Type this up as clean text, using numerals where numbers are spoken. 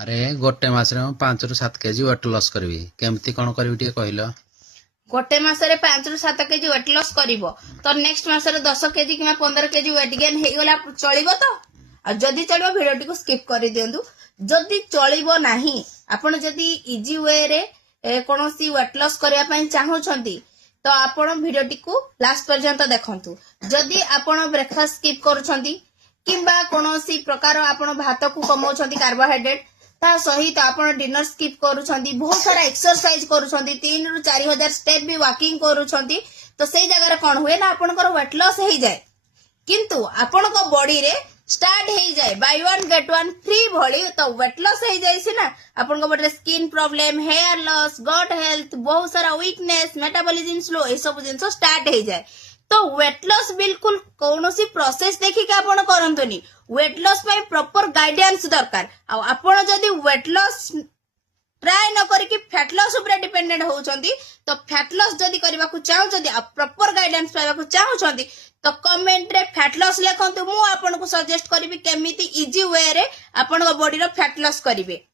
अरे गोटे मासरे 5 ରୁ 7 केजी वेट लॉस करबी केमती कोन करबी टिके कहलो। गोटे मासरे 5 ରୁ 7 केजी वेट लॉस करिवो तो नेक्स्ट मासरे 10 केजी कि 15 केजी वेट गेन हे गला चलिबो तो आ जदी चलिबो वीडियो को स्किप कर दियंतु। जदी चलिबो नाही आपण जदी इजी वे रे कोनोसी वेट लॉस करिया पई चाहू छंती तो आपण वीडियो को लास्ट पर्यंत देखंतु। जदी आपण ब्रेकफास्ट स्किप करू छंती किंबा कोनोसी प्रकार आपण भात को कमाउ छंती कार्बोहाइड्रेट ता सहित आपण डिनर स्किप करू छंती बहुत सारा एक्सरसाइज करू छंती 3 ରୁ 4000 स्टेप भी वॉकिंग करू छंती तो सेही जगह रे कोन हुए ना आपनकर वेट लॉस हे जाय किंतु आपनको बॉडी रे स्टार्ट हे जाय buy one get one free भली तो वेट लॉस हे जाय सी ना आपनको बॉडी रे skin problem hair loss gut health बहुत सारा वीकनेस मेटाबॉलिज्म स्लो ए सब जिंस स्टार्ट हे जाय तो वेट लॉस बिल्कुल कौनसी प्रोसेस देखि के आपण करंतुनी वेट लॉस पे प्रॉपर गाइडेंस दरकार आ आपण जदी वेट लॉस ट्राई न करिकि फैट लॉस ऊपर डिपेंडेंट होउछंती तो फैट लॉस जदी करबा को चाहू जदी प्रॉपर गाइडेंस पाइबा को चाहू छंती तो कमेंट रे फैट लॉस लिखंतु मु आपण को सजेस्ट करबी केमिति इजी वे रे आपण बॉडी रो फैट लॉस करिवे।